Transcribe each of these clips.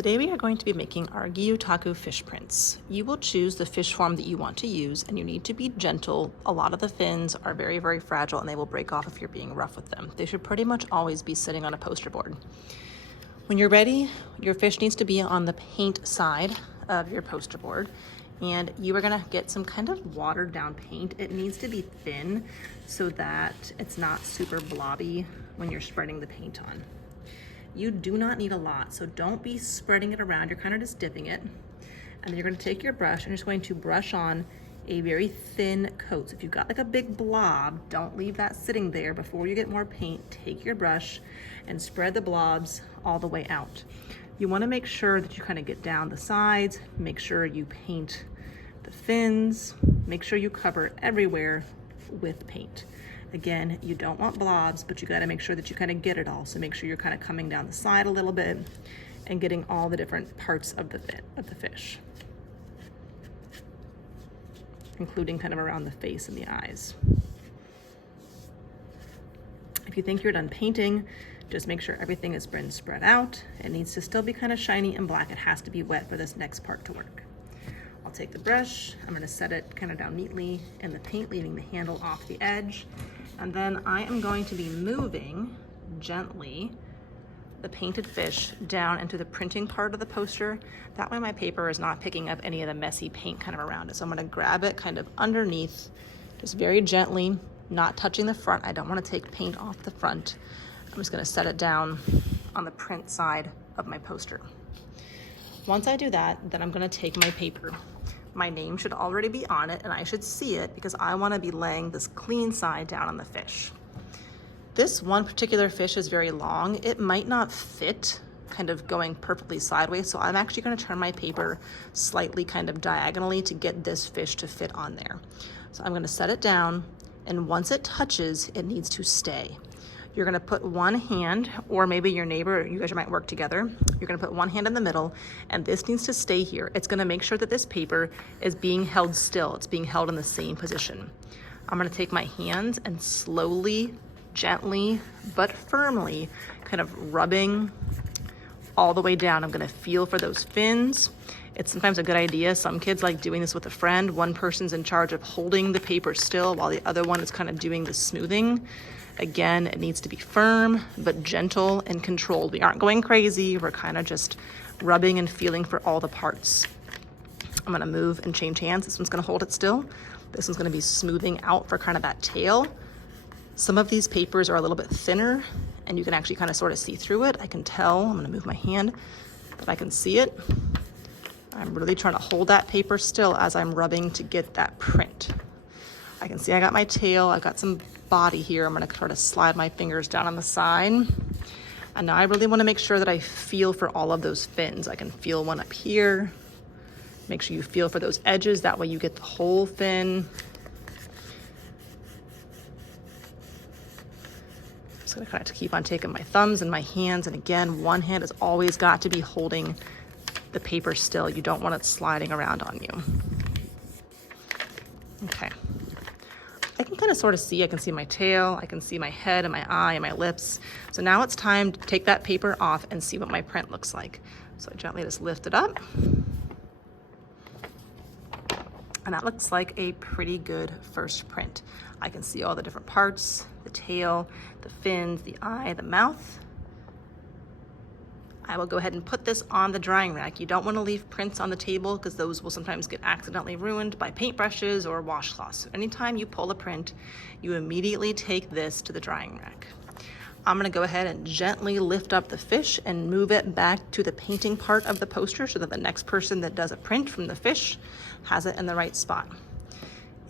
Today we are going to be making our Gyotaku fish prints. You will choose the fish form that you want to use, and you need to be gentle. A lot of the fins are very, very fragile and they will break off if you're being rough with them. They should pretty much always be sitting on a poster board. When you're ready, your fish needs to be on the paint side of your poster board, and you are gonna get some kind of watered down paint. It needs to be thin so that it's not super blobby when you're spreading the paint on. You do not need a lot, so don't be spreading it around. You're kind of just dipping it. And then you're gonna take your brush and you're just going to brush on a very thin coat. So if you've got like a big blob, don't leave that sitting there. Before you get more paint, take your brush and spread the blobs all the way out. You wanna make sure that you kind of get down the sides, make sure you paint the fins, make sure you cover everywhere with paint. Again, you don't want blobs, but you got to make sure that you kind of get it all. So make sure you're kind of coming down the side a little bit and getting all the different parts of the fish, including kind of around the face and the eyes. If you think you're done painting, just make sure everything has been spread out. It needs to still be kind of shiny and black. It has to be wet for this next part to work. I'll take the brush, I'm going to set it kind of down neatly in the paint, leaving the handle off the edge. And then I am going to be moving gently the painted fish down into the printing part of the poster. That way my paper is not picking up any of the messy paint kind of around it. So I'm going to grab it kind of underneath, just very gently, not touching the front. I don't want to take paint off the front. I'm just going to set it down on the print side of my poster. Once I do that, then I'm going to take my paper. My name should already be on it and I should see it because I want to be laying this clean side down on the fish. This one particular fish is very long. It might not fit kind of going perfectly sideways, so I'm actually going to turn my paper slightly kind of diagonally to get this fish to fit on there. So I'm going to set it down, and once it touches, it needs to stay. You're gonna put one hand, or maybe your neighbor, you guys might work together. You're gonna put one hand in the middle, and this needs to stay here. It's gonna make sure that this paper is being held still. It's being held in the same position. I'm gonna take my hands and slowly, gently, but firmly, kind of rubbing all the way down. I'm gonna feel for those fins. It's sometimes a good idea. Some kids like doing this with a friend. One person's in charge of holding the paper still while the other one is kind of doing the smoothing. Again, it needs to be firm, but gentle and controlled. We aren't going crazy. We're kind of just rubbing and feeling for all the parts. I'm gonna move and change hands. This one's gonna hold it still. This one's gonna be smoothing out for kind of that tail. Some of these papers are a little bit thinner and you can actually kind of sort of see through it. I can tell, I'm gonna move my hand, but I can see it. I'm really trying to hold that paper still as I'm rubbing to get that print. I can see I got my tail, I got some body here. I'm gonna try to slide my fingers down on the side. And now I really wanna make sure that I feel for all of those fins. I can feel one up here. Make sure you feel for those edges, that way you get the whole fin. Just gonna kind of keep on taking my thumbs and my hands, and again, one hand has always got to be holding the paper still. You don't want it sliding around on you. Okay. I can kind of sort of see, I can see my tail, I can see my head and my eye and my lips. So now it's time to take that paper off and see what my print looks like. So I gently just lift it up. And that looks like a pretty good first print. I can see all the different parts, the tail, the fins, the eye, the mouth. I will go ahead and put this on the drying rack. You don't want to leave prints on the table because those will sometimes get accidentally ruined by paintbrushes or washcloths. So anytime you pull a print, you immediately take this to the drying rack. I'm going to go ahead and gently lift up the fish and move it back to the painting part of the poster so that the next person that does a print from the fish has it in the right spot.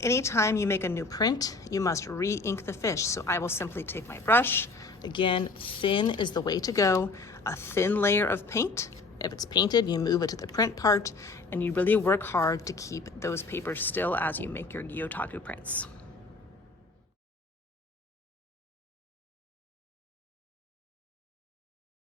Anytime you make a new print, you must re-ink the fish. So I will simply take my brush. Again, thin is the way to go. A thin layer of paint. If it's painted, you move it to the print part, and you really work hard to keep those papers still as you make your Gyotaku prints.